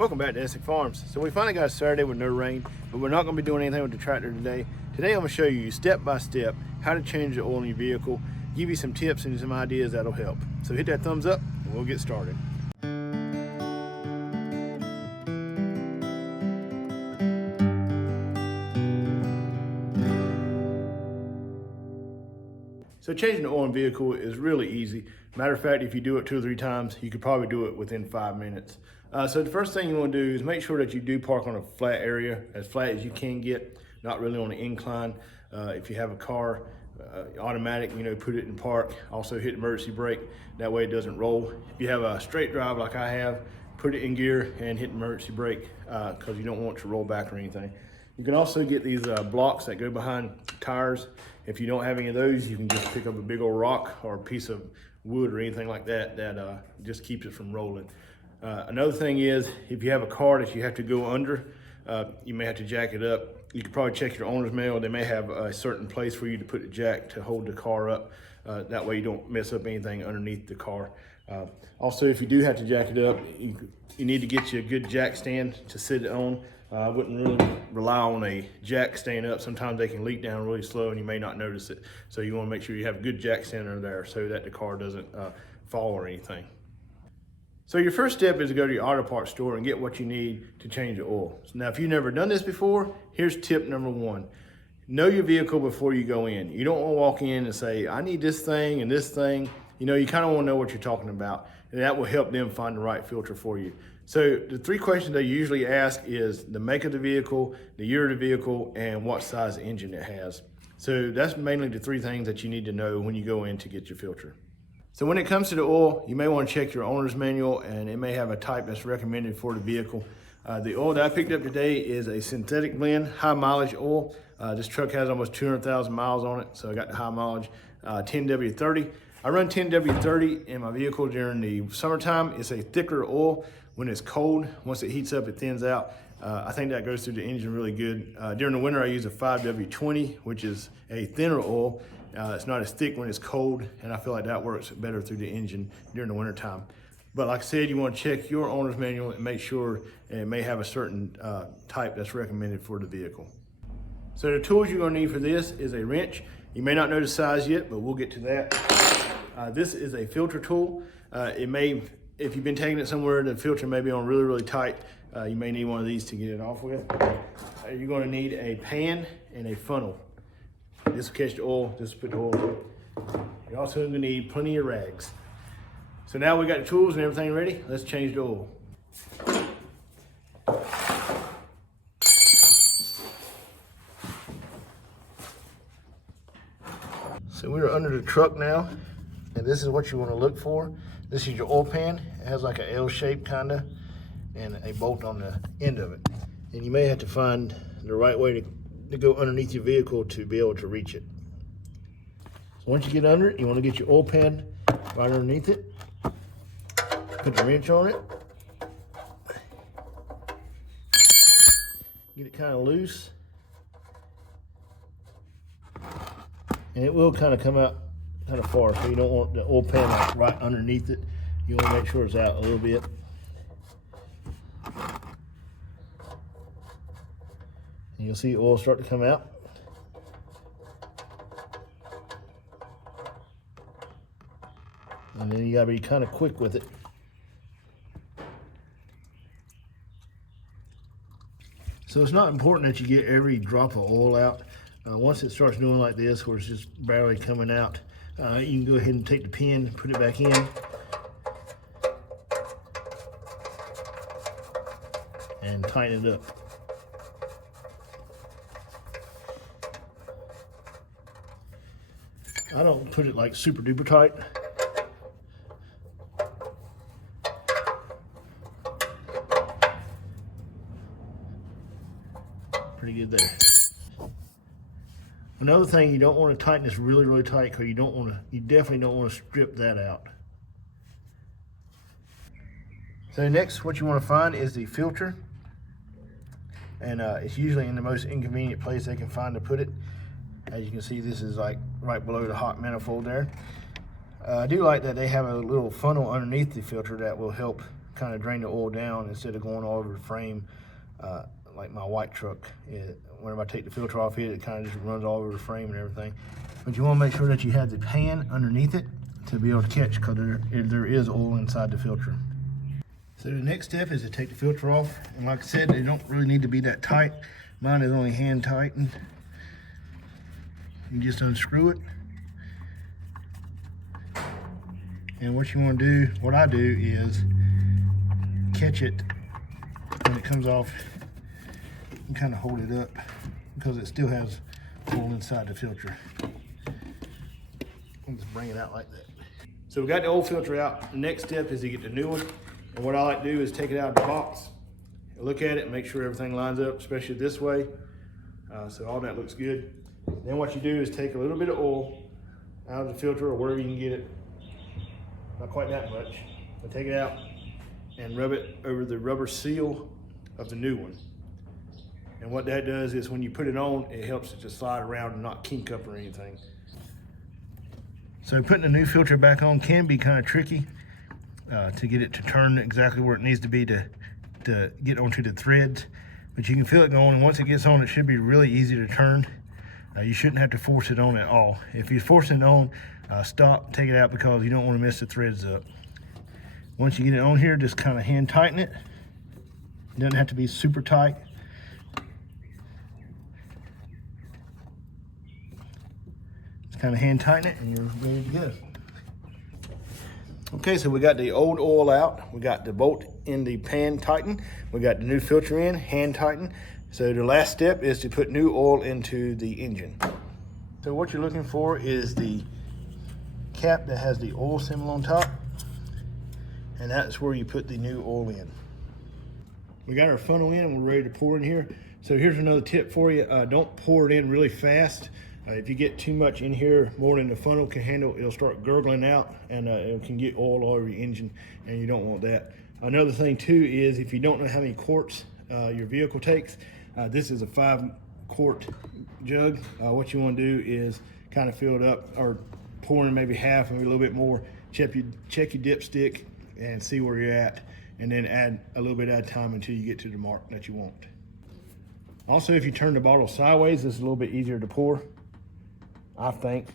Welcome back to Essick Farms. So we finally got a Saturday with no rain, but we're not going to be doing anything with the tractor today. Today I'm going to show you step by step how to change the oil in your vehicle, give you some tips and some ideas that'll help. So hit that thumbs up and we'll get started. So changing the oil in the vehicle is really easy. Matter of fact, if you do it 2 or 3 times, you could probably do it within 5 minutes. So the first thing you want to do is make sure that you do park on a flat area, as flat as you can get, not really on an incline. If you have a car, automatic, put it in park. Also hit emergency brake, that way it doesn't roll. If you have a straight drive like I have, put it in gear and hit emergency brake because you don't want it to roll back or anything. You can also get these blocks that go behind tires. If you don't have any of those, you can just pick up a big old rock or a piece of wood or anything like that that just keeps it from rolling. Another thing is, if you have a car that you have to go under, you may have to jack it up. You could probably check your owner's manual. They may have a certain place for you to put the jack to hold the car up. That way you don't mess up anything underneath the car. Also, if you do have to jack it up, you need to get you a good jack stand to sit it on. I wouldn't really rely on a jack staying up. Sometimes they can leak down really slow and you may not notice it. So you want to make sure you have a good jack stand under there so that the car doesn't fall or anything. So your first step is to go to your auto parts store and get what you need to change the oil. So now, if you've never done this before, here's tip number 1. Know your vehicle before you go in. You don't want to walk in and say, I need this thing and this thing. You kind of want to know what you're talking about, and that will help them find the right filter for you. So the 3 questions they usually ask is the make of the vehicle, the year of the vehicle, and what size engine it has. So that's mainly the 3 things that you need to know when you go in to get your filter. So when it comes to the oil, you may want to check your owner's manual, and it may have a type that's recommended for the vehicle. The oil that I picked up today is a synthetic blend, high mileage oil. This truck has almost 200,000 miles on it, so I got the high mileage 10W30. I run 10W30 in my vehicle during the summertime. It's a thicker oil. When it's cold, once it heats up, it thins out. I think that goes through the engine really good. During the winter, I use a 5W20, which is a thinner oil. It's not as thick when it's cold, and I feel like that works better through the engine during the winter time. But like I said, you want to check your owner's manual and make sure it may have a certain type that's recommended for the vehicle. So the tools you're going to need for this is a wrench. You may not know the size yet, but we'll get to that. This is a filter tool. If you've been taking it somewhere, the filter may be on really, really tight. You may need one of these to get it off with. You're going to need a pan and a funnel. This will catch the oil, this will put the oil in. You're also going to need plenty of rags. So now we got the tools and everything ready, let's change the oil. So we're under the truck now, and this is what you want to look for. This is your oil pan. It has like an L shape kinda, and a bolt on the end of it. And you may have to find the right way to go underneath your vehicle to be able to reach it. So once you get under it, you want to get your oil pan right underneath it. Put the wrench on it. Get it kind of loose. And it will kind of come out kind of far, so you don't want the oil pan like right underneath it. You want to make sure it's out a little bit. And you'll see oil start to come out. And then you gotta be kind of quick with it. So it's not important that you get every drop of oil out. Once it starts doing like this, where it's just barely coming out, you can go ahead and take the pin, put it back in, and tighten it up. I don't put it like super duper tight. Pretty good there. Another thing, you don't want to tighten this really, really tight because you definitely don't want to strip that out. So next, what you want to find is the filter. And it's usually in the most inconvenient place they can find to put it. As you can see, this is like right below the hot manifold there. I do like that they have a little funnel underneath the filter that will help kind of drain the oil down instead of going all over the frame. Like my white truck, whenever I take the filter off it kind of just runs all over the frame and everything. But you want to make sure that you have the pan underneath it to be able to catch, because there is oil inside the filter. So the next step is to take the filter off, and like I said, they don't really need to be that tight. Mine is only hand tightened. You just unscrew it. And what you want to do, what I do is catch it when it comes off and kind of hold it up, because it still has oil inside the filter. I'll just bring it out like that. So we got the old filter out. The next step is to get the new one. And what I like to do is take it out of the box, look at it, make sure everything lines up, especially this way. So all that looks good. Then what you do is take a little bit of oil out of the filter or wherever you can get it. Not quite that much, but take it out and rub it over the rubber seal of the new one. And what that does is when you put it on, it helps it to slide around and not kink up or anything. So putting the new filter back on can be kind of tricky to get it to turn exactly where it needs to be to get onto the threads. But you can feel it going, and once it gets on, it should be really easy to turn. You shouldn't have to force it on at all. If you're forcing it on, stop, take it out, because you don't want to mess the threads up. Once you get it on here, just kind of hand tighten it. It doesn't have to be super tight. Just kind of hand tighten it and you're ready to go. Okay, so we got the old oil out. We got the bolt in the pan tightened. We got the new filter in, hand tightened. So the last step is to put new oil into the engine. So what you're looking for is the cap that has the oil symbol on top, and that's where you put the new oil in. We got our funnel in and we're ready to pour in here. So here's another tip for you. Don't pour it in really fast. If you get too much in here, more than the funnel can handle, it'll start gurgling out, and it can get oil all over your engine, and you don't want that. Another thing too is, if you don't know how many quarts your vehicle takes, this is a 5-quart jug. What you want to do is kind of fill it up, or pour in maybe half, maybe a little bit more. Check your dipstick and see where you're at, and then add a little bit at a time until you get to the mark that you want. Also, if you turn the bottle sideways, it's a little bit easier to pour, I think.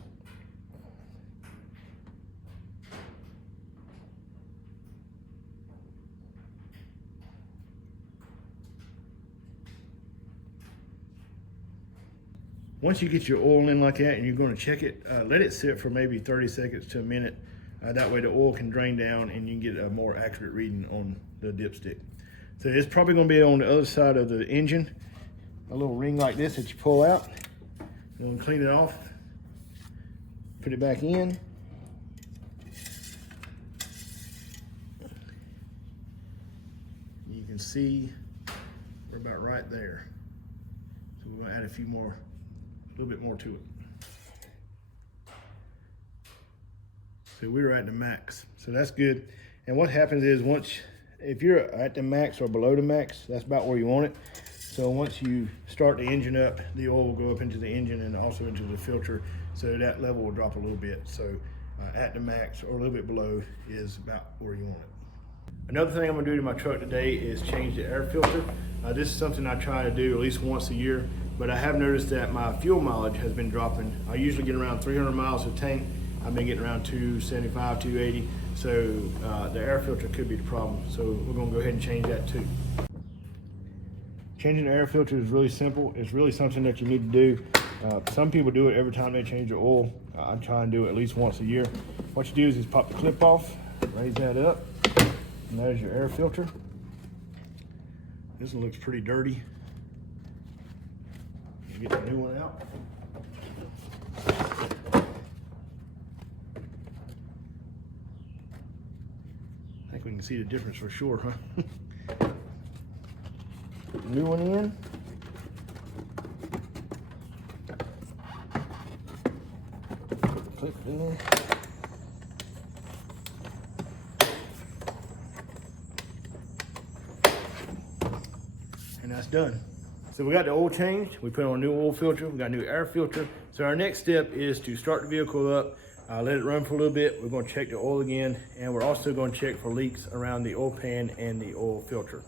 Once you get your oil in like that and you're going to check it, let it sit for maybe 30 seconds to a minute. That way the oil can drain down and you can get a more accurate reading on the dipstick. So it's probably going to be on the other side of the engine, a little ring like this that you pull out. You want to clean it off, put it back in. You can see we're about right there. So we're going to add a little bit more to it. So we were at the max, so that's good. And what happens is, if you're at the max or below the max, that's about where you want it. So once you start the engine up, the oil will go up into the engine and also into the filter, so that level will drop a little bit. So at the max or a little bit below is about where you want it. Another thing I'm gonna do to my truck today is change the air filter. This is something I try to do at least once a year, but I have noticed that my fuel mileage has been dropping. I usually get around 300 miles a tank. I've been getting around 275, 280. So the air filter could be the problem. So we're gonna go ahead and change that too. Changing the air filter is really simple. It's really something that you need to do. Some people do it every time they change the oil. I try and do it at least once a year. What you do is just pop the clip off, raise that up, and there's your air filter. This one looks pretty dirty. Get the new one out. I think we can see the difference for sure, huh? Put the new one in. Clip in. And that's done. So we got the oil changed, we put on a new oil filter, we got a new air filter. So our next step is to start the vehicle up, Let it run for a little bit. We're going to check the oil again, and we're also going to check for leaks around the oil pan and the oil filter.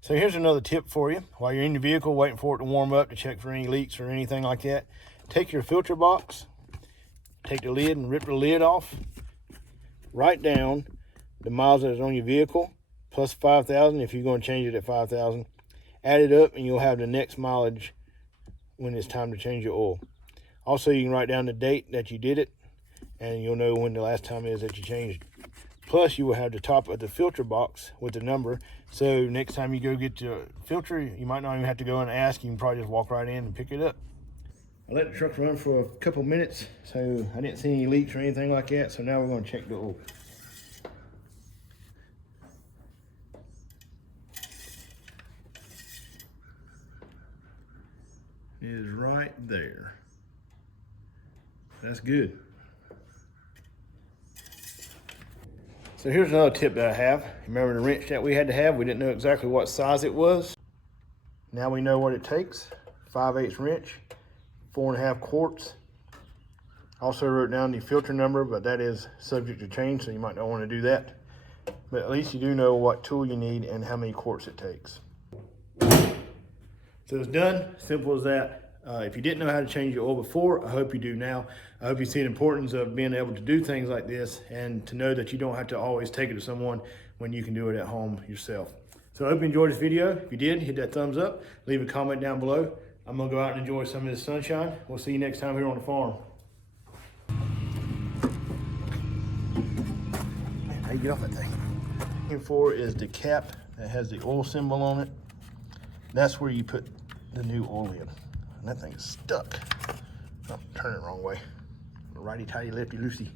So here's another tip for you. While you're in the vehicle waiting for it to warm up to check for any leaks or anything like that, take your filter box, take the lid and rip the lid off. Write down the miles that is on your vehicle, plus 5,000 if you're going to change it at 5,000. Add it up and you'll have the next mileage when it's time to change your oil. Also, you can write down the date that you did it, and you'll know when the last time is that you changed it. Plus, you will have the top of the filter box with the number, so next time you go get your filter, you might not even have to go and ask. You can probably just walk right in and pick it up. I let the truck run for a couple minutes, so I didn't see any leaks or anything like that, so now we're going to check the oil. It is right there. That's good. So here's another tip that I have. Remember the wrench that we had to have? We didn't know exactly what size it was. Now we know what it takes. 5/8 wrench, 4.5 quarts. Also wrote down the filter number, but that is subject to change, so you might not want to do that. But at least you do know what tool you need and how many quarts it takes. So it's done, simple as that. If you didn't know how to change your oil before, I hope you do now. I hope you see the importance of being able to do things like this and to know that you don't have to always take it to someone when you can do it at home yourself. So I hope you enjoyed this video. If you did, hit that thumbs up, leave a comment down below. I'm gonna go out and enjoy some of this sunshine. We'll see you next time here on the farm. Man, how you get off that thing? What I'm looking for is the cap that has the oil symbol on it. That's where you put the new oil in. And that thing is stuck. Oh, turn it the wrong way. Righty tighty, lefty loosey.